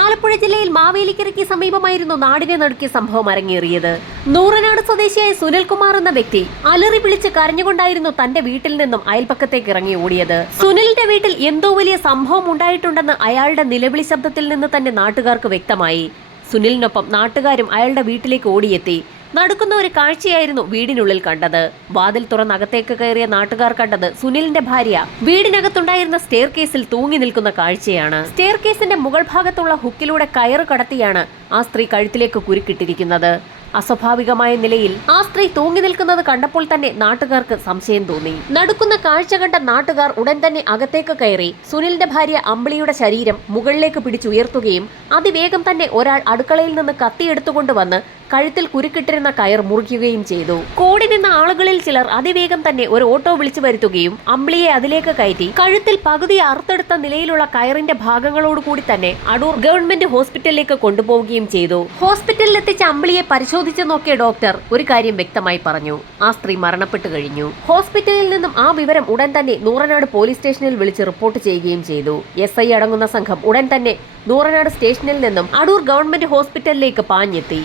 ആലപ്പുഴ ജില്ലയിൽ മാവേലിക്കരയ്ക്ക് സമീപമായിരുന്നു നാടിനെ നടുക്കിയ സംഭവം അരങ്ങേറിയത്. നൂറനാട് സ്വദേശിയായ സുനിൽകുമാർ എന്ന വ്യക്തി അലറി വിളിച്ച് കരഞ്ഞുകൊണ്ടായിരുന്നു തന്റെ വീട്ടിൽ നിന്നും അയൽപ്പക്കത്തേക്ക് ഇറങ്ങി ഓടിയത്. സുനിലിന്റെ വീട്ടിൽ എന്തോ വലിയ സംഭവം ഉണ്ടായിട്ടുണ്ടെന്ന് അയാളുടെ നിലവിളി ശബ്ദത്തിൽ നിന്ന് തന്നെ നാട്ടുകാർക്ക് വ്യക്തമായി. സുനിലിനൊപ്പം നാട്ടുകാരും അയാളുടെ വീട്ടിലേക്ക് ഓടിയെത്തി. നടക്കുന്ന ഒരു കാഴ്ചയായിരുന്നു വീടിനുള്ളിൽ കണ്ടത്. വാതിൽ തുറന്ന് അകത്തേക്ക് കയറിയ നാട്ടുകാർ കണ്ടത് സുനിലിന്റെ ഭാര്യ. വീടിനകത്തുണ്ടായിരുന്ന സ്റ്റെയർ കേസിൽ തൂങ്ങി നിൽക്കുന്ന കാഴ്ചയാണ്. സ്റ്റെയർ കേസിന്റെ മുകൾ ഭാഗത്തുള്ള ഹുക്കിലൂടെ കയറ് കടത്തിയാണ് ആ സ്ത്രീ കഴുത്തിലേക്ക് കുരുക്കിട്ടിരിക്കുന്നത്. അസ്വാഭാവികമായ നിലയിൽ ആ സ്ത്രീ തൂങ്ങി നിൽക്കുന്നത് കണ്ടപ്പോൾ തന്നെ നാട്ടുകാർക്ക് സംശയം തോന്നി. നടക്കുന്ന കാഴ്ച കണ്ട നാട്ടുകാർ ഉടൻ തന്നെ അകത്തേക്ക് കയറി. സുനിലിന്റെ ഭാര്യ അമ്പിളിയുടെ ശരീരം മുകളിലേക്ക് പിടിച്ചുയർത്തുകയും അതിവേഗം തന്നെ ഒരാൾ അടുക്കളയിൽ നിന്ന് കത്തിയെടുത്തുകൊണ്ട് വന്ന് കഴുത്തിൽ കുരുക്കിട്ടിരുന്ന കയർ മുറിക്കുകയും ചെയ്തു. കൂടി നിന്ന ആളുകളിൽ ചിലർ അതിവേഗം തന്നെ ഒരു ഓട്ടോ വിളിച്ചു വരുത്തുകയും അമ്പിളിയെ അതിലേക്ക് കയറ്റി. കഴുത്തിൽ പകുതി അറുത്തെടുത്ത നിലയിലുള്ള കയറിന്റെ ഭാഗങ്ങളോടുകൂടി തന്നെ അടൂർ ഗവൺമെന്റ് ഹോസ്പിറ്റലിലേക്ക് കൊണ്ടുപോവുകയും ചെയ്തു. ഹോസ്പിറ്റലിൽ എത്തിച്ച അമ്പിളിയെ പരിശോധിച്ചു നോക്കിയ ഡോക്ടർ ഒരു കാര്യം വ്യക്തമായി പറഞ്ഞു. ആ സ്ത്രീ മരണപ്പെട്ടു കഴിഞ്ഞു. ഹോസ്പിറ്റലിൽ നിന്നും ആ വിവരം ഉടൻ തന്നെ നൂറനാട് പോലീസ് സ്റ്റേഷനിൽ വിളിച്ച് റിപ്പോർട്ട് ചെയ്യുകയും ചെയ്തു. എസ് ഐ അടങ്ങുന്ന സംഘം ഉടൻ തന്നെ നൂറനാട് സ്റ്റേഷനിൽ നിന്നും അടൂർ ഗവൺമെന്റ് ഹോസ്പിറ്റലിലേക്ക് പാഞ്ഞെത്തി.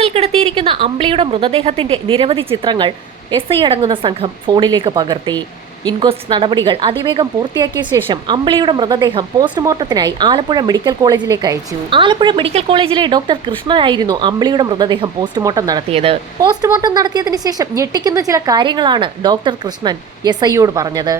സ്ട്രക്ചറിൽ കിടത്തിയിരിക്കുന്ന അമ്പിളിയുടെ മൃതദേഹത്തിന്റെ നിരവധി ചിത്രങ്ങൾ എസ് ഐ അടങ്ങുന്ന സംഘം ഫോണിലേക്ക് പകർത്തി. ഇൻക്വസ്റ്റ് നടപടികൾ അതിവേഗം പൂർത്തിയാക്കിയ ശേഷം അമ്പിളിയുടെ മൃതദേഹം പോസ്റ്റ്മോർട്ടത്തിനായി ആലപ്പുഴ മെഡിക്കൽ കോളേജിലേക്ക് അയച്ചു. ആലപ്പുഴ മെഡിക്കൽ കോളേജിലെ ഡോക്ടർ കൃഷ്ണനായിരുന്നു അമ്പിളിയുടെ മൃതദേഹം പോസ്റ്റ്മോർട്ടം നടത്തിയത്. പോസ്റ്റ്മോർട്ടം നടത്തിയതിനു ശേഷം ഞെട്ടിക്കുന്ന ചില കാര്യങ്ങളാണ് ഡോക്ടർ കൃഷ്ണൻ എസ് ഐയോട് പറഞ്ഞത്.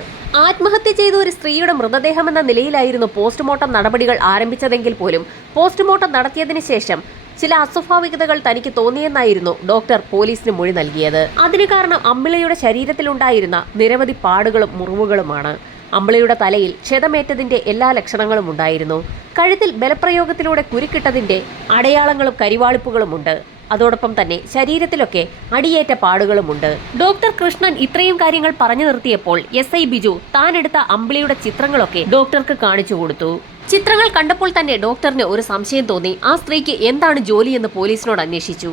ആത്മഹത്യ ചെയ്ത ഒരു സ്ത്രീയുടെ മൃതദേഹം എന്ന നിലയിലായിരുന്നു പോസ്റ്റ്മോർട്ടം നടപടികൾ ആരംഭിച്ചതെങ്കിൽ പോലും പോസ്റ്റ്മോർട്ടം നടത്തിയതിനു ശേഷം ചില അസ്വാഭാവികതകൾ തനിക്ക് തോന്നിയെന്നായിരുന്നു ഡോക്ടർ പോലീസിന് മൊഴി നൽകിയത്. അതിന് കാരണം അമ്പിളയുടെ ശരീരത്തിലുണ്ടായിരുന്ന നിരവധി പാടുകളും മുറിവുകളുമാണ്. അമ്പിളയുടെ തലയിൽ ക്ഷതമേറ്റതിന്റെ എല്ലാ ലക്ഷണങ്ങളും ഉണ്ടായിരുന്നു. കഴുത്തിൽ ബലപ്രയോഗത്തിലൂടെ കുരുക്കിട്ടതിന്റെ അടയാളങ്ങളും കരിവാളിപ്പുകളും ഉണ്ട്. അതോടൊപ്പം തന്നെ ശരീരത്തിലൊക്കെ അടിയേറ്റ പാടുകളുമുണ്ട് ഡോക്ടർ കൃഷ്ണൻ ഇത്രയും കാര്യങ്ങൾ പറഞ്ഞു നിർത്തിയപ്പോൾ എസ് ഐ ബിജു താനെടുത്ത അമ്പിളിയുടെ ചിത്രങ്ങളൊക്കെ ഡോക്ടർക്ക് കാണിച്ചു കൊടുത്തു. ചിത്രങ്ങൾ കണ്ടപ്പോൾ തന്നെ ഡോക്ടറിന് ഒരു സംശയം തോന്നി. ആ സ്ത്രീക്ക് എന്താണ് ജോലിയെന്ന് പോലീസിനോട് അന്വേഷിച്ചു.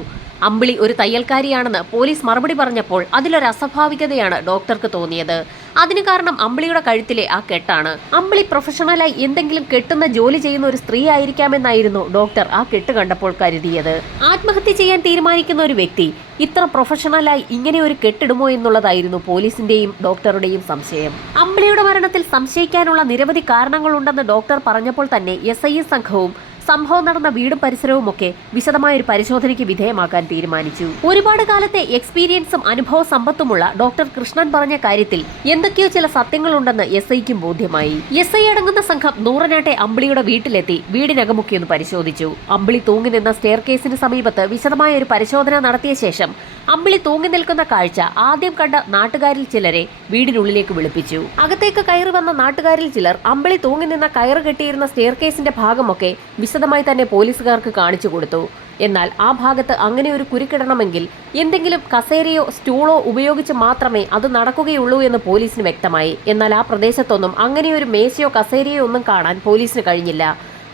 അമ്പിളി ഒരു തയ്യൽക്കാരിയാണെന്ന് പോലീസ് മറുപടി പറഞ്ഞപ്പോൾ അതിലൊരു അസ്വാഭാവികതയാണ് ഡോക്ടർക്ക് തോന്നിയത്. അതിന് കാരണം അമ്പിളിയുടെ കഴുത്തിലെ ആ കെട്ടാണ്. അമ്പിളി പ്രൊഫഷണലായി എന്തെങ്കിലും കെട്ടുന്ന ജോലി ചെയ്യുന്ന ഒരു സ്ത്രീ ആയിരിക്കാമെന്നായിരുന്നു ഡോക്ടർ ആ കെട്ട് കണ്ടപ്പോൾ കരുതിയത്. ആത്മഹത്യ ചെയ്യാൻ തീരുമാനിക്കുന്ന ഒരു വ്യക്തി ഇത്ര പ്രൊഫഷണലായി ഇങ്ങനെ ഒരു കെട്ടിടുമോ എന്നുള്ളതായിരുന്നു പോലീസിന്റെയും ഡോക്ടറുടെയും സംശയം. അമ്പിളിയുടെ മരണത്തിൽ സംശയിക്കാനുള്ള നിരവധി കാരണങ്ങളുണ്ടെന്ന് ഡോക്ടർ പറഞ്ഞപ്പോൾ തന്നെ എസ് ഐ സംഘവും സംഭവം നടന്ന വീടും പരിസരവും ഒക്കെ വിശദമായ ഒരു പരിശോധനയ്ക്ക് വിധേയമാക്കാൻ തീരുമാനിച്ചു. ഒരുപാട് കാലത്തെ എക്സ്പീരിയൻസും അനുഭവ സമ്പത്തുമുള്ള ഡോക്ടർ കൃഷ്ണൻ പറഞ്ഞ കാര്യത്തിൽ എന്തൊക്കെയോ ചില സത്യങ്ങളുണ്ടെന്ന് എസ് ഐക്കും ബോധ്യമായി. എസ് ഐ അടങ്ങുന്ന സംഘം നൂറനാട്ടെ അമ്പിളിയുടെ വീട്ടിലെത്തി വീടിനകമൊക്കെ ഒന്ന് പരിശോധിച്ചു. അമ്പിളി തൂങ്ങി നിന്ന സ്റ്റെയർ കേസിന് സമീപത്ത് വിശദമായ ഒരു പരിശോധന നടത്തിയ ശേഷം അമ്പിളി തൂങ്ങി നിൽക്കുന്ന കാഴ്ച ആദ്യം കണ്ട നാട്ടുകാരിൽ ചിലരെ വീടിനുള്ളിലേക്ക് വിളിപ്പിച്ചു. അകത്തേക്ക് കയറി വന്ന നാട്ടുകാരിൽ ചിലർ അമ്പിളി തൂങ്ങി നിന്ന കയറ് കെട്ടിയിരുന്ന സ്റ്റെയർ കേസിന്റെ ഭാഗമൊക്കെ വിശദമായി തന്നെ പോലീസുകാർക്ക് കാണിച്ചു കൊടുത്തു. എന്നാൽ ആ ഭാഗത്ത് അങ്ങനെ ഒരു കുരുക്കിടണമെങ്കിൽ എന്തെങ്കിലും കസേരയോ സ്റ്റൂളോ ഉപയോഗിച്ച് മാത്രമേ അത് നടക്കുകയുള്ളൂ എന്ന് പോലീസിന് വ്യക്തമായി. എന്നാൽ ആ പ്രദേശത്തൊന്നും അങ്ങനെയൊരു മേശയോ കസേരയോ ഒന്നും കാണാൻ പോലീസിന് കഴിഞ്ഞില്ല.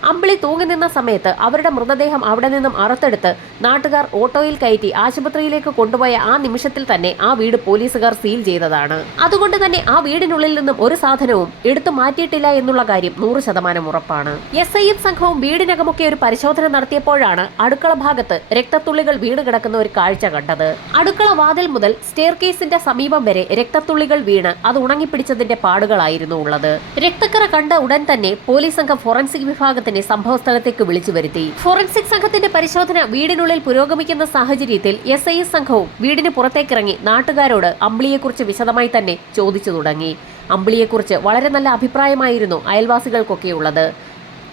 അമ്പിളി തൂങ്ങി നിന്ന സമയത്ത് അവരുടെ മൃതദേഹം അവിടെ നിന്നും അറുത്തെടുത്ത് നാട്ടുകാർ ഓട്ടോയിൽ കയറ്റി ആശുപത്രിയിലേക്ക് കൊണ്ടുപോയ ആ നിമിഷത്തിൽ തന്നെ ആ വീട് പോലീസുകാർ സീൽ ചെയ്തതാണ്. അതുകൊണ്ട് തന്നെ ആ വീടിനുള്ളിൽ നിന്നും ഒരു സാധനവും എടുത്തു മാറ്റിയിട്ടില്ല എന്നുള്ള കാര്യം നൂറ് ശതമാനം ഉറപ്പാണ്. എസ് ഐയും സംഘവും വീടിനകമൊക്കെ ഒരു പരിശോധന നടത്തിയപ്പോഴാണ് അടുക്കള ഭാഗത്ത് രക്തത്തുള്ളികൾ വീട് കിടക്കുന്ന ഒരു കാഴ്ച കണ്ടത്. അടുക്കള വാതിൽ മുതൽ സ്റ്റെയർ കേസിന്റെ സമീപം വരെ രക്തത്തുള്ളികൾ വീണ് അത് ഉണങ്ങിപ്പിടിച്ചതിന്റെ പാടുകളായിരുന്നു ഉള്ളത്. രക്തക്കറ കണ്ട ഉടൻ തന്നെ പോലീസ് സംഘം ഫോറൻസിക് വിഭാഗത്തിന് സംഘത്തിനെ സംഭവസ്ഥലത്തേക്ക് വിളിച്ചു വരുത്തി. ഫോറൻസിക് സംഘത്തിന്റെ പരിശോധന വീടിനുള്ളിൽ പുരോഗമിക്കുന്ന സാഹചര്യത്തിൽ എസ് ഐ എസ് സംഘവും വീടിന് പുറത്തേക്കിറങ്ങി നാട്ടുകാരോട് അമ്പിളിയെക്കുറിച്ച് വിശദമായി തന്നെ ചോദിച്ചു തുടങ്ങി. അമ്പിളിയെക്കുറിച്ച് വളരെ നല്ല അഭിപ്രായമായിരുന്നു അയൽവാസികൾക്കൊക്കെ ഉള്ളത്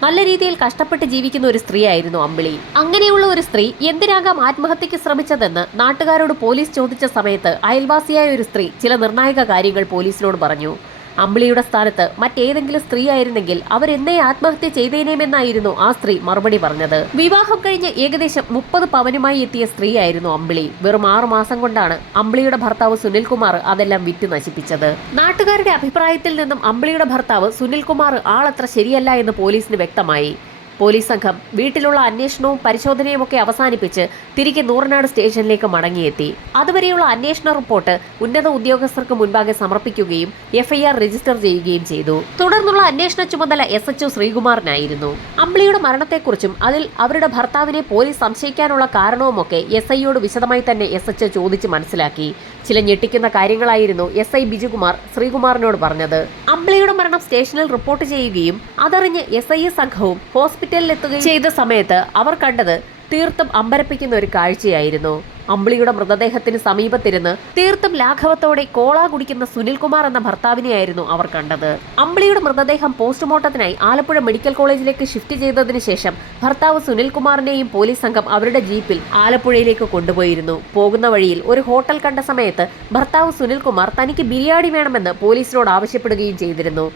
നല്ല രീതിയിൽ കഷ്ടപ്പെട്ട് ജീവിക്കുന്ന ഒരു സ്ത്രീയായിരുന്നു അമ്പിളി. അങ്ങനെയുള്ള ഒരു സ്ത്രീ എന്തിനാകാം ആത്മഹത്യക്ക് ശ്രമിച്ചതെന്ന് നാട്ടുകാരോട് പോലീസ് ചോദിച്ച സമയത്ത് അയൽവാസിയായ ഒരു സ്ത്രീ ചില നിർണായക കാര്യങ്ങൾ പോലീസിനോട് പറഞ്ഞു. അമ്പിളിയുടെ സ്ഥാനത്ത് മറ്റേതെങ്കിലും സ്ത്രീ ആയിരുന്നെങ്കിൽ അവരെന്നേ ആത്മഹത്യ ചെയ്തേനേമെന്നായിരുന്നു ആ സ്ത്രീ മറുപടി പറഞ്ഞത്. വിവാഹം കഴിഞ്ഞ് ഏകദേശം മുപ്പത് പവനുമായി എത്തിയ സ്ത്രീ ആയിരുന്നു അമ്പിളി. വെറും ആറു മാസം കൊണ്ടാണ് അമ്പിളിയുടെ ഭർത്താവ് സുനിൽകുമാർ അതെല്ലാം വിറ്റ് നശിപ്പിച്ചത്. നാട്ടുകാരുടെ അഭിപ്രായത്തിൽ നിന്നും അമ്പിളിയുടെ ഭർത്താവ് സുനിൽകുമാർ ആളത്ര ശരിയല്ല എന്ന് പോലീസിന് വ്യക്തമായി. പോലീസ് സംഘം വീട്ടിലുള്ള അന്വേഷണവും പരിശോധനയും ഒക്കെ അവസാനിപ്പിച്ച് തിരികെ നൂറനാട് സ്റ്റേഷനിലേക്ക് മടങ്ങിയെത്തി. അതുവരെയുള്ള അന്വേഷണ റിപ്പോർട്ട് ഉന്നത ഉദ്യോഗസ്ഥർക്ക് മുൻപാകെ സമർപ്പിക്കുകയും എഫ്ഐആർ രജിസ്റ്റർ ചെയ്യുകയും ചെയ്തു. തുടർന്നുള്ള അന്വേഷണ ചുമതല എസ് എച്ച്ഒ ശ്രീകുമാറിനായിരുന്നു. അമ്പിളിയുടെ മരണത്തെക്കുറിച്ചും അതിൽ അവരുടെ ഭർത്താവിനെ പോലീസ് സംശയിക്കാനുള്ള കാരണവുമൊക്കെ എസ് ഐയോട് വിശദമായി തന്നെ എസ് എച്ച് ചോദിച്ച് മനസ്സിലാക്കി. ചില ഞെട്ടിക്കുന്ന കാര്യങ്ങളായിരുന്നു എസ് ഐ ബിജുകുമാർ ശ്രീകുമാറിനോട് പറഞ്ഞത്. അമ്പിളിയുടെ മരണം സ്റ്റേഷനിൽ റിപ്പോർട്ട് ചെയ്യുകയും അതറിഞ്ഞ് എസ് ഐ സംഘവും ഹോസ്പിറ്റലിൽ എത്തുകയും ചെയ്ത സമയത്ത് അവർ കണ്ടത് തീർത്തും അമ്പരപ്പിക്കുന്ന ഒരു കാഴ്ചയായിരുന്നു. അമ്പിളിയുടെ മൃതദേഹത്തിന് സമീപത്തിരുന്ന് തീർത്തും ലാഘവത്തോടെ കോള കുടിക്കുന്ന സുനിൽകുമാർ എന്ന ഭർത്താവിനെയായിരുന്നു അവർ കണ്ടത്. അമ്പിളിയുടെ മൃതദേഹം പോസ്റ്റ്മോർട്ടത്തിനായി ആലപ്പുഴ മെഡിക്കൽ കോളേജിലേക്ക് ഷിഫ്റ്റ് ചെയ്തതിനു ശേഷം ഭർത്താവ് സുനിൽകുമാറിനെയും പോലീസ് സംഘം അവരുടെ ജീപ്പിൽ ആലപ്പുഴയിലേക്ക് കൊണ്ടുപോയിരുന്നു. പോകുന്ന വഴിയിൽ ഒരു ഹോട്ടൽ കണ്ട സമയത്ത് ഭർത്താവ് സുനിൽകുമാർ തനിക്ക് ബിരിയാണി വേണമെന്ന് പോലീസിനോട് ആവശ്യപ്പെടുകയും ചെയ്തിരുന്നു.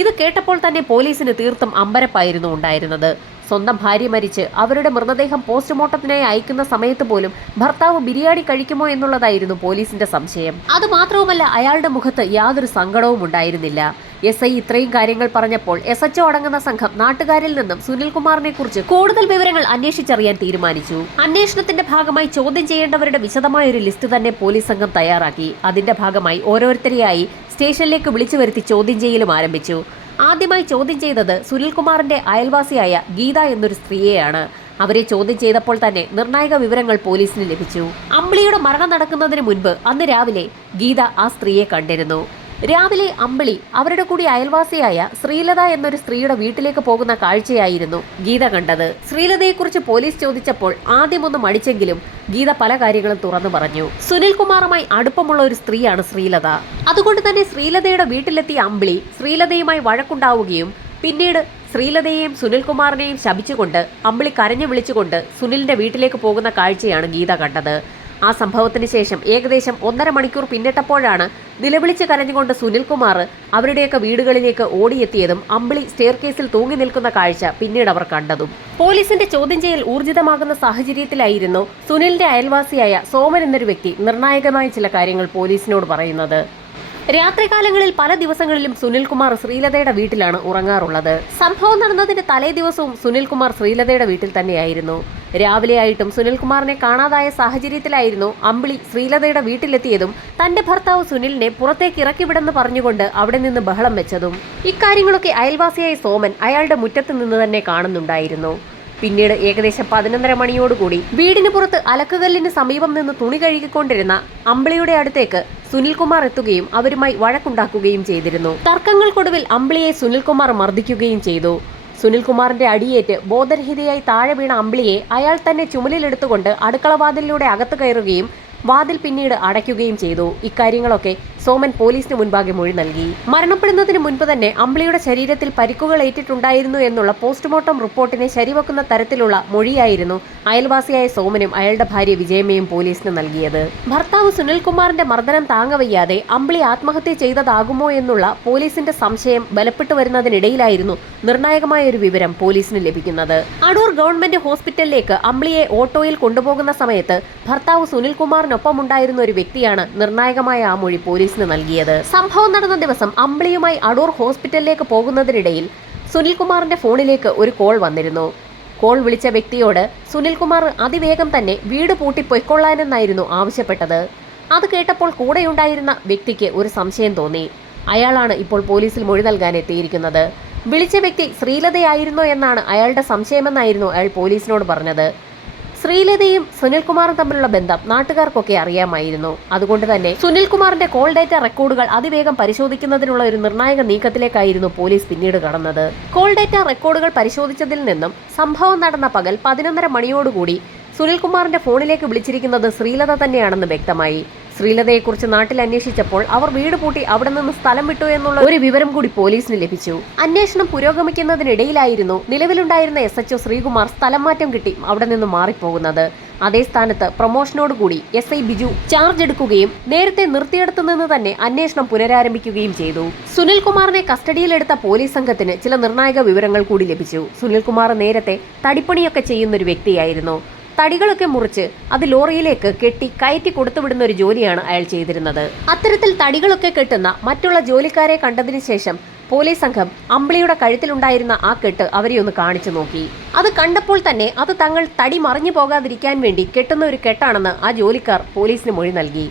ഇത് കേട്ടപ്പോൾ തന്നെ പോലീസിന് തീർത്തും അമ്പരപ്പായിരുന്നു ഉണ്ടായിരുന്നത്. സ്വന്തം ഭാര്യ മരിച്ച് അവരുടെ മൃതദേഹം പോസ്റ്റ്മോർട്ടത്തിനായി അയക്കുന്ന സമയത്ത് പോലും ഭർത്താവ് ബിരിയാണി കഴിക്കുമോ എന്നുള്ളതായിരുന്നു പോലീസിന്റെ സംശയം. അത് മാത്രവുമല്ല അയാളുടെ മുഖത്ത് യാതൊരു സങ്കടവും ഉണ്ടായിരുന്നില്ല. എസ് ഐ ഇത്രയും കാര്യങ്ങൾ പറഞ്ഞപ്പോൾ എസ് എച്ച്ഒ അടങ്ങുന്ന സംഘം നാട്ടുകാരിൽ നിന്നും സുനിൽകുമാറിനെ കുറിച്ച് കൂടുതൽ വിവരങ്ങൾ അന്വേഷിച്ചറിയാൻ തീരുമാനിച്ചു. അന്വേഷണത്തിന്റെ ഭാഗമായി ചോദ്യം ചെയ്യേണ്ടവരുടെ വിശദമായ ഒരു ലിസ്റ്റ് തന്നെ പോലീസ് സംഘം തയ്യാറാക്കി. അതിന്റെ ഭാഗമായി ഓരോരുത്തരെയായി സ്റ്റേഷനിലേക്ക് വിളിച്ചു വരുത്തി ചോദ്യം ചെയ്യലും ആരംഭിച്ചു. ആദ്യമായി ചോദ്യം ചെയ്തത് സുനിൽകുമാറിന്റെ അയൽവാസിയായ ഗീത എന്നൊരു സ്ത്രീയെയാണ്. അവരെ ചോദ്യം ചെയ്തപ്പോൾ തന്നെ നിർണായക വിവരങ്ങൾ പോലീസിന് ലഭിച്ചു. അമ്പിളിയുടെ മരണം നടക്കുന്നതിന് മുൻപ് അന്ന് രാവിലെ ഗീത ആ സ്ത്രീയെ കണ്ടിരുന്നു. രാവിലെ അമ്പിളി അവരുടെ കൂടി അയൽവാസിയായ ശ്രീലത എന്നൊരു സ്ത്രീയുടെ വീട്ടിലേക്ക് പോകുന്ന കാഴ്ചയായിരുന്നു ഗീത കണ്ടത്. ശ്രീലതയെക്കുറിച്ച് പോലീസ് ചോദിച്ചപ്പോൾ ആദ്യമൊന്ന് മടിച്ചെങ്കിലും ഗീത പല കാര്യങ്ങളും തുറന്നു പറഞ്ഞു. സുനിൽകുമാറുമായി അടുപ്പമുള്ള ഒരു സ്ത്രീയാണ് ശ്രീലത. അതുകൊണ്ട് തന്നെ ശ്രീലതയുടെ വീട്ടിലെത്തിയ അമ്പിളി ശ്രീലതയുമായി വഴക്കുണ്ടാവുകയും പിന്നീട് ശ്രീലതയെയും സുനിൽകുമാറിനെയും ശപിച്ചുകൊണ്ട് അമ്പിളി കരഞ്ഞു വിളിച്ചുകൊണ്ട് സുനിലിന്റെ വീട്ടിലേക്ക് പോകുന്ന കാഴ്ചയാണ് ഗീത കണ്ടത്. ആ സംഭവത്തിന് ശേഷം ഏകദേശം ഒന്നര മണിക്കൂർ പിന്നിട്ടപ്പോഴാണ് നിലവിളിച്ച് കരഞ്ഞുകൊണ്ട് സുനിൽകുമാർ അവരുടെയൊക്കെ വീടുകളിലേക്ക് ഓടിയെത്തിയതും അമ്പിളി സ്റ്റെയർ കേസിൽ തൂങ്ങി നിൽക്കുന്ന കാഴ്ച പിന്നീട് അവർ കണ്ടതും. പോലീസിന്റെ ചോദ്യം ചെയ്യൽ ഊർജിതമാകുന്ന സാഹചര്യത്തിലായിരുന്നു സുനിലിന്റെ അയൽവാസിയായ സോമൻ എന്നൊരു വ്യക്തി നിർണായകമായ ചില കാര്യങ്ങൾ പോലീസിനോട് പറയുന്നത്. രാത്രികാലങ്ങളിൽ പല ദിവസങ്ങളിലും സുനിൽകുമാർ ശ്രീലതയുടെ വീട്ടിലാണ് ഉറങ്ങാറുള്ളത്. സംഭവം നടന്നതിന്റെ തലേ ദിവസവും സുനിൽകുമാർ ശ്രീലതയുടെ വീട്ടിൽ തന്നെയായിരുന്നു. രാവിലെ ആയിട്ടും സുനിൽകുമാറിനെ കാണാതായ സാഹചര്യത്തിലായിരുന്നു അമ്പിളി ശ്രീലതയുടെ വീട്ടിലെത്തിയതും തന്റെ ഭർത്താവ് സുനിലിനെ പുറത്തേക്ക് ഇറക്കിവിടെന്ന് പറഞ്ഞുകൊണ്ട് അവിടെ നിന്ന് ബഹളം വെച്ചതും. ഇക്കാര്യങ്ങളൊക്കെ അയൽവാസിയായ സോമൻ അയാളുടെ മുറ്റത്ത് നിന്ന് തന്നെ കാണുന്നുണ്ടായിരുന്നു. പിന്നീട് ഏകദേശം പതിനൊന്നര മണിയോടുകൂടി വീടിന് പുറത്ത് അലക്കുകല്ലിന് സമീപം നിന്ന് തുണി കഴുകിക്കൊണ്ടിരുന്ന അമ്പിളിയുടെ അടുത്തേക്ക് സുനിൽകുമാർ എത്തുകയും അവരുമായി വഴക്കുണ്ടാക്കുകയും ചെയ്തിരുന്നു. തർക്കങ്ങൾക്കൊടുവിൽ അമ്പിളിയെ സുനിൽകുമാർ മർദ്ദിക്കുകയും ചെയ്തു. സുനിൽകുമാറിന്റെ അടിയേറ്റ് ബോധരഹിതയായി താഴെ വീണ അമ്പിളിയെ അയാൾ തന്നെ ചുമലിലെടുത്തുകൊണ്ട് അടുക്കളവാതിലിലൂടെ അകത്ത് കയറുകയും വാതിൽ പിന്നീട് അടയ്ക്കുകയും ചെയ്തു. ഇക്കാര്യങ്ങളൊക്കെ സോമൻ പോലീസിന് മുൻപാകെ മൊഴി നൽകി. മരണപ്പെടുന്നതിന് മുൻപ് തന്നെ അമ്പിളിയുടെ ശരീരത്തിൽ പരിക്കുകൾ ഏറ്റിട്ടുണ്ടായിരുന്നു എന്നുള്ള പോസ്റ്റ്മോർട്ടം റിപ്പോർട്ടിനെ ശരിവെക്കുന്ന തരത്തിലുള്ള മൊഴിയായിരുന്നു അയൽവാസിയായ സോമനും അയാളുടെ ഭാര്യ വിജയമ്മയും പോലീസിന് നൽകിയത്. ഭർത്താവ് സുനിൽകുമാറിന്റെ മർദ്ദനം താങ്ങവയ്യാതെ അമ്പിളി ആത്മഹത്യ ചെയ്തതാകുമോ എന്നുള്ള പോലീസിന്റെ സംശയം ബലപ്പെട്ടു വരുന്നതിനിടയിലായിരുന്നു നിർണായകമായ ഒരു വിവരം പോലീസിന് ലഭിക്കുന്നത്. അടൂർ ഗവൺമെന്റ് ഹോസ്പിറ്റലിലേക്ക് അമ്പിളിയെ ഓട്ടോയിൽ കൊണ്ടുപോകുന്ന സമയത്ത് ഭർത്താവ് സുനിൽകുമാറിനൊപ്പമുണ്ടായിരുന്ന ഒരു വ്യക്തിയാണ് നിർണായകമായ ആ മൊഴി പോലീസിന് നൽകിയത്. സംഭവം നടന്ന ദിവസം അമ്പിളിയുമായി അടൂർ ഹോസ്പിറ്റലിലേക്ക് പോകുന്നതിനിടയിൽ സുനിൽകുമാറിന്റെ ഫോണിലേക്ക് ഒരു കോൾ വന്നിരുന്നു. കോൾ വിളിച്ച വ്യക്തിയോട് സുനിൽകുമാർ അതിവേഗം തന്നെ വീട് പൂട്ടി പൊയ്ക്കൊള്ളാനെന്നായിരുന്നു ആവശ്യപ്പെട്ടത്. അത് കേട്ടപ്പോൾ കൂടെയുണ്ടായിരുന്ന വ്യക്തിക്ക് ഒരു സംശയം തോന്നി. അയാളാണ് ഇപ്പോൾ പോലീസിൽ മൊഴി നൽകാൻ എത്തിയിരിക്കുന്നത്. വിളിച്ച വ്യക്തി ശ്രീലതയായിരുന്നോ എന്നാണ് അയാളുടെ സംശയമെന്നായിരുന്നു അയാൾ പോലീസിനോട് പറഞ്ഞത്. ശ്രീലതയും സുനിൽകുമാറും തമ്മിലുള്ള ബന്ധം നാട്ടുകാർക്കൊക്കെ അറിയാമായിരുന്നു. അതുകൊണ്ട് തന്നെ സുനിൽകുമാറിന്റെ കോൾ ഡേറ്റ റെക്കോർഡുകൾ അതിവേഗം പരിശോധിക്കുന്നതിനുള്ള ഒരു നിർണായക നീക്കത്തിലേക്കായിരുന്നു പോലീസ് പിന്നീട് കടന്നത്. കോൾ ഡേറ്റ റെക്കോർഡുകൾ പരിശോധിച്ചതിൽ നിന്നും സംഭവം നടന്ന പകൽ പതിനൊന്നര മണിയോടുകൂടി സുനിൽകുമാറിന്റെ ഫോണിലേക്ക് വിളിച്ചിരിക്കുന്നത് ശ്രീലത തന്നെയാണെന്ന് വ്യക്തമായി. ശ്രീലതയെക്കുറിച്ച് നാട്ടിൽ അന്വേഷിച്ചപ്പോൾ അവർ വീട് പൂട്ടി അവിടെ നിന്ന് സ്ഥലം വിട്ടു എന്നുള്ള ഒരു വിവരം കൂടി പോലീസിന് ലഭിച്ചു. അന്വേഷണം പുരോഗമിക്കുന്നതിനിടയിലായിരുന്നു നിലവിലുണ്ടായിരുന്ന എസ് എച്ച്ഒ ശ്രീകുമാർ സ്ഥലം മാറ്റം കിട്ടി അവിടെ നിന്ന് മാറിപ്പോകുന്നത്. അതേ സ്ഥാനത്ത് പ്രൊമോഷനോടുകൂടി എസ് ഐ ബിജു ചാർജ് എടുക്കുകയും നേരത്തെ നിർത്തിയിടത്തു നിന്ന് തന്നെ അന്വേഷണം പുനരാരംഭിക്കുകയും ചെയ്തു. സുനിൽകുമാറിനെ കസ്റ്റഡിയിലെടുത്ത പോലീസ് സംഘത്തിന് ചില നിർണായക വിവരങ്ങൾ കൂടി ലഭിച്ചു. സുനിൽകുമാർ നേരത്തെ തടിപ്പണിയൊക്കെ ചെയ്യുന്നൊരു വ്യക്തിയായിരുന്നു. തടികളൊക്കെ മുറിച്ച് അത് ലോറിയിലേക്ക് കെട്ടി കയറ്റി കൊടുത്തുവിടുന്ന ഒരു ജോലിയാണ് അയാൾ ചെയ്തിരുന്നത്. അത്തരത്തിൽ തടികളൊക്കെ കെട്ടുന്ന മറ്റുള്ള ജോലിക്കാരെ കണ്ടതിന് ശേഷം പോലീസ് സംഘം അമ്പിളിയുടെ കഴുത്തിലുണ്ടായിരുന്ന ആ കെട്ട് അവരെ ഒന്ന് കാണിച്ചു നോക്കി. അത് കണ്ടപ്പോൾ തന്നെ അത് തങ്ങൾ തടി മറിഞ്ഞു പോകാതിരിക്കാൻ വേണ്ടി കെട്ടുന്ന ഒരു കെട്ടാണെന്ന് ആ ജോലിക്കാർ പോലീസിന് മൊഴി നൽകി.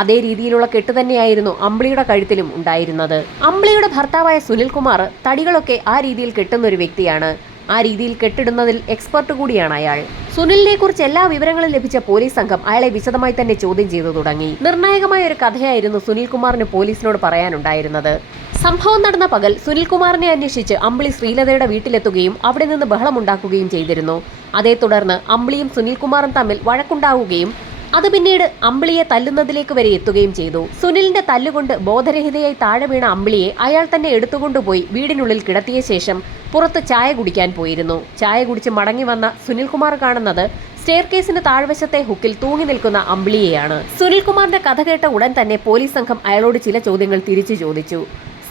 അതേ രീതിയിലുള്ള കെട്ട് തന്നെയായിരുന്നു അമ്പിളിയുടെ കഴുത്തിലും ഉണ്ടായിരുന്നത്. അമ്പിളിയുടെ ഭർത്താവായ സുനിൽകുമാർ തടികളൊക്കെ ആ രീതിയിൽ കെട്ടുന്ന ഒരു വ്യക്തിയാണ്. ആ രീതിയിൽ കെട്ടിടുന്നതിൽ എക്സ്പെർട്ട് കൂടിയാണ് അയാൾ. സുനിലിനെ കുറിച്ച് എല്ലാ വിവരങ്ങളും ലഭിച്ച പോലീസ് സംഘം അയാളെ വിശദമായി തന്നെ ചോദ്യം ചെയ്തു തുടങ്ങി. നിർണായകമായ ഒരു കഥയായിരുന്നു സുനിൽകുമാറിന് പോലീസിനോട് പറയാനുണ്ടായിരുന്നത്. സംഭവം നടന്ന പകൽ സുനിൽകുമാറിനെ അന്വേഷിച്ച് അമ്പിളി ശ്രീലതയുടെ വീട്ടിലെത്തുകയും അവിടെ നിന്ന് ബഹളമുണ്ടാക്കുകയും ചെയ്തിരുന്നു. അതേ തുടർന്ന് അമ്പിളിയും സുനിൽകുമാറും തമ്മിൽ വഴക്കുണ്ടാവുകയും അത് പിന്നീട് അമ്പിളിയെ തല്ലുന്നതിലേക്ക് വരെ എത്തുകയും ചെയ്തു. സുനിലിന്റെ തല്ലുകൊണ്ട് ബോധരഹിതയായി താഴെ വീണ അമ്പിളിയെ അയാൾ തന്നെ എടുത്തുകൊണ്ടുപോയി വീടിനുള്ളിൽ കിടത്തിയ ശേഷം പുറത്ത് ചായ കുടിക്കാൻ പോയിരുന്നു. ചായ കുടിച്ച് മടങ്ങി വന്ന സുനിൽകുമാർ കാണുന്നത് സ്റ്റെയർ കേസിന് താഴ്വശത്തെ ഹുക്കിൽ തൂങ്ങി നിൽക്കുന്ന അമ്പിളിയെയാണ്. സുനിൽകുമാറിന്റെ കഥ കേട്ട ഉടൻ തന്നെ പോലീസ് സംഘം അയാളോട് ചില ചോദ്യങ്ങൾ തിരിച്ചു ചോദിച്ചു.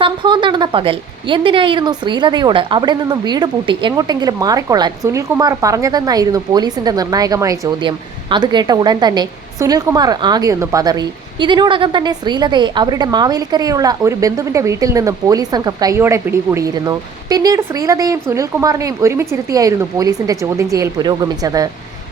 സംഭവം നടന്ന പകൽ. എന്തിനായിരുന്നു ശ്രീലതയോട് അവിടെ നിന്നും വീട് പൂട്ടി എങ്ങോട്ടെങ്കിലും മാറിക്കൊള്ളാൻ സുനിൽകുമാർ പറഞ്ഞതെന്നായിരുന്നു പോലീസിന്റെ നിർണായകമായ ചോദ്യം. അത് കേട്ട ഉടൻ തന്നെ സുനിൽകുമാർ ആകെയൊന്ന് പതറി. ഇതിനോടകം തന്നെ ശ്രീലതയെ അവരുടെ മാവേലിക്കരയുള്ള ഒരു ബന്ധുവിന്റെ വീട്ടിൽ നിന്നും പോലീസ് സംഘം കൈയോടെ പിടികൂടിയിരുന്നു. പിന്നീട് ശ്രീലതയെയും സുനിൽകുമാറിനെയും ഒരുമിച്ചിരുത്തിയായിരുന്നു പോലീസിന്റെ ചോദ്യം ചെയ്യൽ പുരോഗമിച്ചത്.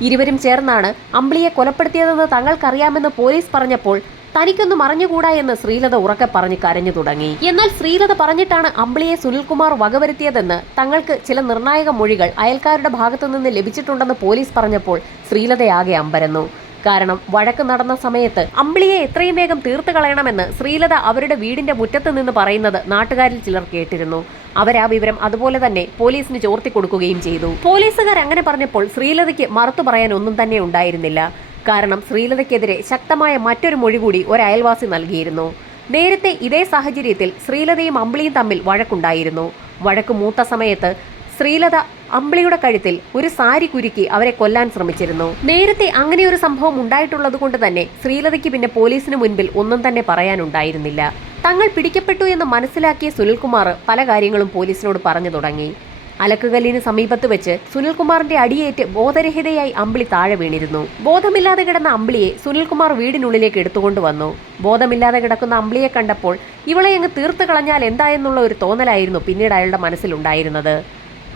ഇരുവരും ചേർന്നാണ് അമ്പിളിയെ കൊലപ്പെടുത്തിയതെന്ന് തങ്ങൾക്കറിയാമെന്ന് പോലീസ് പറഞ്ഞപ്പോൾ തനിക്കൊന്നും അറിഞ്ഞുകൂടാ എന്ന് ശ്രീലത ഉറക്കെ പറഞ്ഞ് കരഞ്ഞു തുടങ്ങി. എന്നാൽ ശ്രീലത പറഞ്ഞിട്ടാണ് അമ്പിളിയെ സുനിൽകുമാർ വകവരുത്തിയതെന്ന് തങ്ങൾക്ക് ചില നിർണായക മൊഴികൾ അയൽക്കാരുടെ ഭാഗത്തു നിന്ന് ലഭിച്ചിട്ടുണ്ടെന്ന് പോലീസ് പറഞ്ഞപ്പോൾ ശ്രീലതയാകെ അമ്പരന്നു. കാരണം വഴക്ക് നടന്ന സമയത്ത് അമ്പിളിയെ എത്രയും വേഗം തീർത്തു കളയണമെന്ന് ശ്രീലത അവരുടെ വീടിന്റെ മുറ്റത്ത് നിന്ന് പറയുന്നത് നാട്ടുകാരിൽ ചിലർ കേട്ടിരുന്നു. അവരാ വിവരം അതുപോലെ തന്നെ പോലീസിന് ചോർത്തി കൊടുക്കുകയും ചെയ്തു. പോലീസുകാർ അങ്ങനെ പറഞ്ഞപ്പോൾ ശ്രീലതയ്ക്ക് മറുത്തു പറയാൻ ഒന്നും തന്നെ ഉണ്ടായിരുന്നില്ല. കാരണം ശ്രീലതയ്ക്കെതിരെ ശക്തമായ മറ്റൊരു മൊഴി കൂടി ഒരു അയൽവാസി നൽകിയിരുന്നു. നേരത്തെ ഇതേ സാഹചര്യത്തിൽ ശ്രീലതയും അമ്പിളിയും തമ്മിൽ വഴക്കുണ്ടായിരുന്നു. വഴക്ക് മൂത്ത സമയത്ത് ശ്രീലത അമ്പിളിയുടെ കഴുത്തിൽ ഒരു സാരി കുരുക്കി അവരെ കൊല്ലാൻ ശ്രമിച്ചിരുന്നു. നേരത്തെ അങ്ങനെ ഒരു സംഭവം ഉണ്ടായിട്ടുള്ളത് കൊണ്ട് തന്നെ ശ്രീലതയ്ക്ക് പിന്നെ പോലീസിന് മുൻപിൽ ഒന്നും തന്നെ പറയാനുണ്ടായിരുന്നില്ല. തങ്ങൾ പിടിക്കപ്പെട്ടു എന്ന് മനസ്സിലാക്കിയ സുനിൽകുമാർ പല കാര്യങ്ങളും പോലീസിനോട് പറഞ്ഞു തുടങ്ങി. അലക്കുകല്ലിന് സമീപത്ത് വെച്ച് സുനിൽകുമാറിന്റെ അടിയേറ്റ് ബോധരഹിതയായി അമ്പിളി താഴെ വീണിരുന്നു. ബോധമില്ലാതെ കിടന്ന അമ്പിളിയെ സുനിൽകുമാർ വീടിനുള്ളിലേക്ക് എടുത്തുകൊണ്ടുവന്നു ബോധമില്ലാതെ കിടക്കുന്ന അമ്പിളിയെ കണ്ടപ്പോൾ ഇവളെ അങ്ങ് തീർത്ത് കളഞ്ഞാൽ എന്തായെന്നുള്ള ഒരു തോന്നലായിരുന്നു പിന്നീട് അയാളുടെ മനസ്സിലുണ്ടായിരുന്നത്.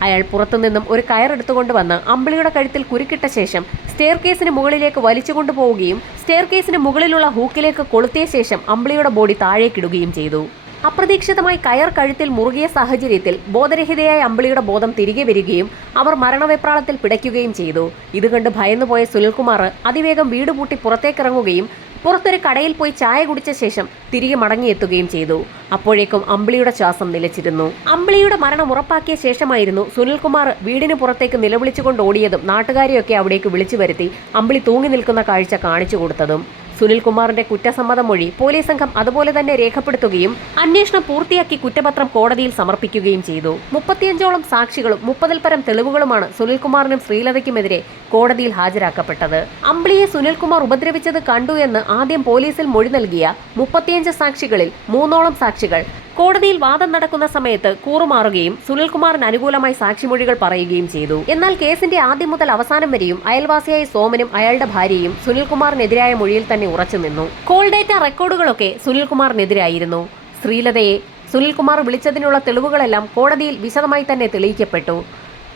അയാൾ പുറത്തുനിന്നും ഒരു കയറെടുത്തുകൊണ്ട് വന്ന് അമ്പിളിയുടെ കഴുത്തിൽ കുരുക്കിട്ട ശേഷം സ്റ്റെയർ കേസിന് മുകളിലേക്ക് വലിച്ചുകൊണ്ടുപോവുകയും സ്റ്റെയർ കേസിന് മുകളിലുള്ള ഹൂക്കിലേക്ക് കൊളുത്തിയ ശേഷം അമ്പിളിയുടെ ബോഡി താഴേക്കിടുകയും ചെയ്തു. അപ്രതീക്ഷിതമായി കയർ കഴുത്തിൽ മുറുകിയ സാഹചര്യത്തിൽ ബോധരഹിതയായ അമ്പിളിയുടെ ബോധം തിരികെ വരികയും അവർ മരണവെപ്രാളത്തിൽ പിടയ്ക്കുകയും ചെയ്തു. ഇത് കണ്ട് ഭയന്നുപോയ സുനിൽകുമാർ അതിവേഗം വീട് പൂട്ടി പുറത്തേക്കിറങ്ങുകയും പുറത്തൊരു കടയിൽ പോയി ചായ കുടിച്ച ശേഷം തിരികെ മടങ്ങിയെത്തുകയും ചെയ്തു. അപ്പോഴേക്കും അമ്പിളിയുടെ ശ്വാസം നിലച്ചിരുന്നു. അമ്പിളിയുടെ മരണം ഉറപ്പാക്കിയ ശേഷമായിരുന്നു സുനിൽകുമാർ വീടിന് പുറത്തേക്ക് നിലവിളിച്ചുകൊണ്ട് ഓടിയതും നാട്ടുകാരെയൊക്കെ അവിടേക്ക് വിളിച്ചു വരുത്തി അമ്പിളി തൂങ്ങി നിൽക്കുന്ന കാഴ്ച കാണിച്ചു കൊടുത്തതും. സുനിൽകുമാറിന്റെ കുറ്റസമ്മത മൊഴി പോലീസ് സംഘം അതുപോലെ തന്നെ രേഖപ്പെടുത്തുകയും അന്വേഷണം പൂർത്തിയാക്കി കുറ്റപത്രം കോടതിയിൽ സമർപ്പിക്കുകയും ചെയ്തു. മുപ്പത്തിയഞ്ചോളം സാക്ഷികളും മുപ്പതിൽ പരം തെളിവുകളുമാണ് സുനിൽകുമാറിനും ശ്രീലതയ്ക്കുമെതിരെ കോടതിയിൽ ഹാജരാക്കപ്പെട്ടത്. അമ്പിളിയെ സുനിൽകുമാർ ഉപദ്രവിച്ചത് കണ്ടു എന്ന് ആദ്യം പോലീസിൽ മൊഴി നൽകിയ മുപ്പത്തിയഞ്ച് സാക്ഷികളിൽ മൂന്നോളം സാക്ഷികൾ. കോടതിയിൽ വാദം നടക്കുന്ന സമയത്ത് കൂറുമാറുകയും സുനിൽകുമാറിന് അനുകൂലമായി സാക്ഷിമൊഴികൾ പറയുകയും ചെയ്തു. എന്നാൽ കേസിന്റെ ആദ്യം മുതൽ അവസാനം വരെയും അയൽവാസിയായ സോമനും അയാളുടെ ഭാര്യയും സുനിൽകുമാറിനെതിരായ മൊഴിയിൽ തന്നെ ഉറച്ചുനിന്നു കോൾ ഡേറ്റ റെക്കോർഡുകളൊക്കെ സുനിൽകുമാറിനെതിരായിരുന്നു. ശ്രീലതയെ സുനിൽകുമാർ വിളിച്ചതിനുള്ള തെളിവുകളെല്ലാം കോടതിയിൽ വിശദമായി തന്നെ തെളിയിക്കപ്പെട്ടു.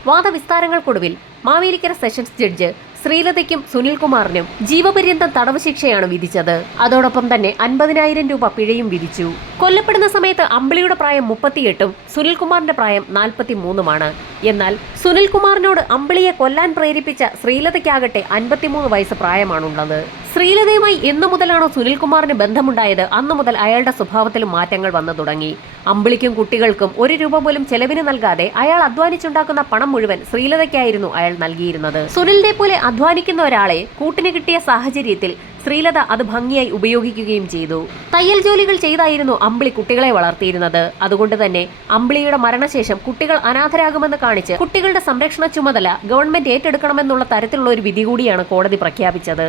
വാദവിസ്താരങ്ങൾക്കൊടുവിൽ മാവേലിക്കര സെഷൻസ് ജഡ്ജ് ശ്രീലതയ്ക്കും സുനിൽകുമാറിനും ജീവപര്യന്തം തടവ് ശിക്ഷയാണ് വിധിച്ചത്. അതോടൊപ്പം തന്നെ അൻപതിനായിരം രൂപ പിഴയും വിധിച്ചു. കൊല്ലപ്പെടുന്ന സമയത്ത് അമ്പിളിയുടെ പ്രായം മുപ്പത്തിയെട്ടും സുനിൽകുമാറിന്റെ പ്രായം നാൽപ്പത്തി മൂന്നുമാണ് എന്നാൽ സുനിൽകുമാറിനോട് അമ്പിളിയെ കൊല്ലാൻ പ്രേരിപ്പിച്ച ശ്രീലതയ്ക്കാകട്ടെ അൻപത്തിമൂന്ന് വയസ്സ് പ്രായമാണുള്ളത്. ശ്രീലതയുമായി എന്നു മുതലാണോ സുനിൽകുമാറിന് ബന്ധമുണ്ടായത്? അന്നു മുതൽ അയാളുടെ സ്വഭാവത്തിൽ മാറ്റങ്ങൾ വന്നു തുടങ്ങി. അമ്പിളിക്കും കുട്ടികൾക്കും ഒരു രൂപ പോലും ചെലവിന് നൽകാതെ അയാൾ അധ്വാനിച്ചുണ്ടാക്കുന്ന പണം മുഴുവൻ ശ്രീലതയ്ക്കായിരുന്നു അയാൾ നൽകിയിരുന്നത്. സുനിലിനെ പോലെ അധ്വാനിക്കുന്ന ഒരാളെ കൂട്ടിന് കിട്ടിയ സാഹചര്യത്തിൽ ശ്രീലത അത് ഭംഗിയായി ഉപയോഗിക്കുകയും ചെയ്തു. തയ്യൽ ജോലികൾ ചെയ്തായിരുന്നു അമ്പിളി കുട്ടികളെ വളർത്തിയിരുന്നത്. അതുകൊണ്ട് തന്നെ അമ്പിളിയുടെ മരണശേഷം കുട്ടികൾ അനാഥരാകുമെന്ന് കാണിച്ച് കുട്ടികളുടെ സംരക്ഷണ ചുമതല ഗവൺമെന്റ് ഏറ്റെടുക്കണമെന്നുള്ള തരത്തിലുള്ള ഒരു വിധി കൂടിയാണ് കോടതി പ്രഖ്യാപിച്ചത്.